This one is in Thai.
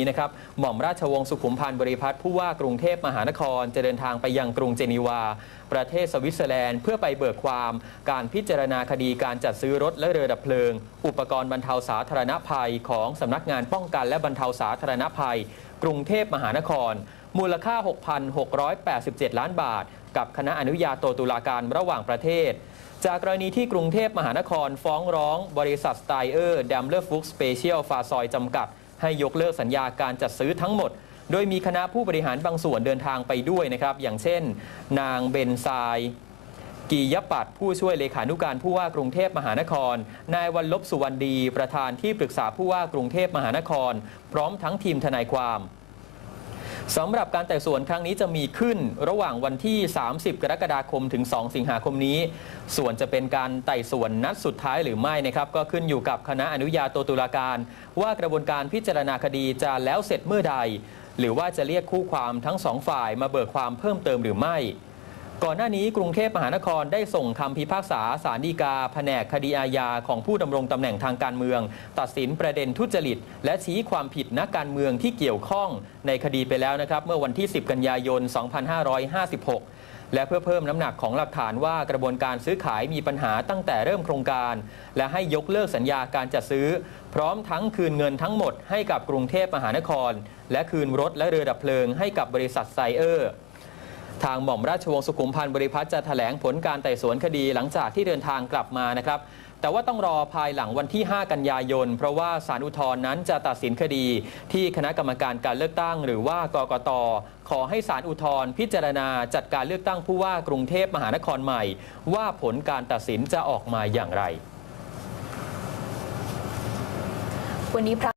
นี้นะครับหม่อมราชวงศ์สุขุมพันธ์บริพัตรผู้ว่ากรุงเทพมหานคร จะเดินทางไปยังกรุงเจนีวา ประเทศสวิตเซอร์แลนด์ เพื่อไปเบิกความการพิจารณาคดีการจัดซื้อรถและเรือดับเพลิง อุปกรณ์บรรเทาสาธารณภัยของสำนักงานป้องกันและบรรเทาสาธารณภัย กรุงเทพมหานคร มูลค่า 6,687 ล้านบาท กับคณะอนุญาโตตุลาการระหว่างประเทศจากกรณีที่กรุงเทพมหานครฟ้องร้อง บริษัทสไตเออร์ดัมเลอร์ฟุกสเปเชียลฟาซอยจำกัด ให้ยกเลิกสัญญาการจัดซื้อทั้งหมด โดยมีคณะผู้บริหารบางส่วนเดินทางไปด้วยนะครับ อย่างเช่น นางเบนซายกียปัตผู้ช่วยเลขานุการผู้ว่ากรุงเทพมหานคร นายวันลบสุวรรณดี ประธานที่ปรึกษาผู้ว่ากรุงเทพมหานคร พร้อมทั้งทีมทนายความ สำหรับการไต่สวนครั้งนี้จะมีขึ้นระหว่างวันที่ 30 กรกฎาคมถึง 2 สิงหาคมนี้ ส่วนจะเป็นการไต่สวนนัดสุดท้ายหรือไม่นะครับ ก็ขึ้นอยู่กับคณะอนุญาโตตุลาการ ว่ากระบวนการพิจารณาคดีจะแล้วเสร็จเมื่อใด หรือว่าจะเรียกคู่ความทั้งสองฝ่ายมาเบิกความเพิ่มเติมหรือไม่ ก่อนหน้านี้กรุงเทพมหานครได้ส่งคำพิพากษาสารดีกา แผนกคดีอาญาของผู้ดำรงตำแหน่งทางการเมือง ตัดสินประเด็นทุจริต และชี้ความผิดนักการเมืองที่เกี่ยวข้องในคดีไปแล้วนะครับ เมื่อวันที่ 10 กันยายน 2556และเพื่อเพิ่มน้ำหนักของหลักฐานว่ากระบวนการซื้อขายมีปัญหาตั้งแต่เริ่มโครงการ และให้ยกเลิกสัญญาการจัดซื้อ พร้อมทั้งคืนเงินทั้งหมดให้กับกรุงเทพมหานคร และคืนรถและเรือดับเพลิงให้กับบริษัทไซเออร์ ทางหม่อมราชวงศ์สุขุมพันธ์บริพัตรจะแถลงผลการไต่สวนคดีหลังจากที่เดินทางกลับมานะครับ แต่ว่าต้องรอภายหลังวันที่ 5 กันยายน เพราะว่าสารอุทธรณ์นั้นจะตัดสินคดีที่คณะกรรมการการเลือกตั้ง หรือว่ากกต ขอให้สารอุทธรณ์พิจารณาจัดการเลือกตั้งผู้ว่ากรุงเทพมหานครใหม่ ว่าผลการตัดสินจะออกมาอย่างไร วันนี้พระ